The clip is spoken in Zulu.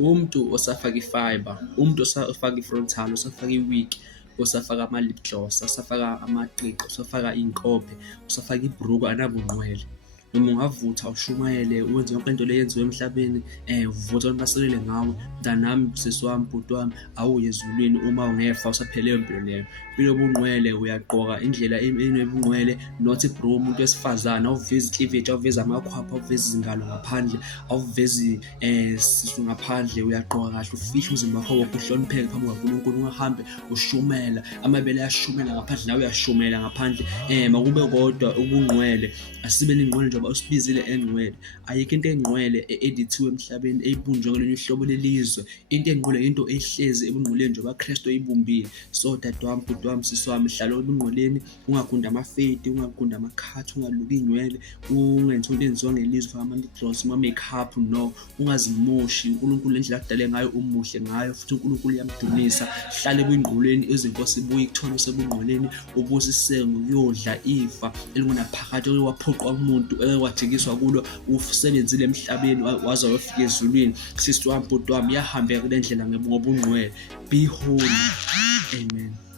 umuntu osafaka i-fiber, umuntu osafaka i-frontal, osafaka i-wig, osafaka ama-lip gloss, osafaka amaqiqi, osafaka iy'nkophe, osafaka ibhruku anabunqwele. Noma ungavutha ushumayele wenze yonke into le yenziwe emhlabeni, uvutha abantu baselele ngawe. Mntanami, sisi wami, bhuti wami, awuye ezulwini uma ungefa usaphila leyo mpilo leyo. Impilo yobunqwele uyagqoka indlela enobunqwele, not ibhruku umuntu wesifazane, awuvezi cleavage, awuvezi amakhwapha, awuvezi izingalo ngaphandle, awuvezi sisu ngaphandle. Uyagqoka kahle, ufihle umzimba wakho wonke, uhlonipheke phambi kukaNkulunkulu, ungahambe ushumela, amabele ayashumela ngaphandle, nawe uyashumela ngaphandle. Makube kodwa ubunqwele, asibe ningqwele njengoba usibizile engqwele. Ayikho into engqwele edithiwe emhlabeni eyibunjwe ngelinye uhlobo lelizwe. Into engqwele into ehlezi ebunqweleni njengoba Kristu eyibumbile. So dadewami, bhuti wami, sisi wami, hlala ebunqweleni, ungagundi amafeti, ungagundi amakhathi, ungaluki iy'nwele, ungenzi into enziwa ngelizwe, faka ama-lip gloss, ama-makeup, no, ungazimoshi. uNkulunkulu le ndlela akudale ngayo umuhle ngayo, futhi uNkulunkulu uyamdumisa. Hlale ebunqweleni, izinkosi ibuye ikuthole usebunqweleni, ubusiseke ngokuyodla ifa elingunaphakade waphoqwa umuntu wajikiswa kulo, usebenzile emhlabeni waze wayofika ezulwini. Sisi wami, bhuti wami, yahambeka kule ndlela ngobunqwele. Be holy. Amen.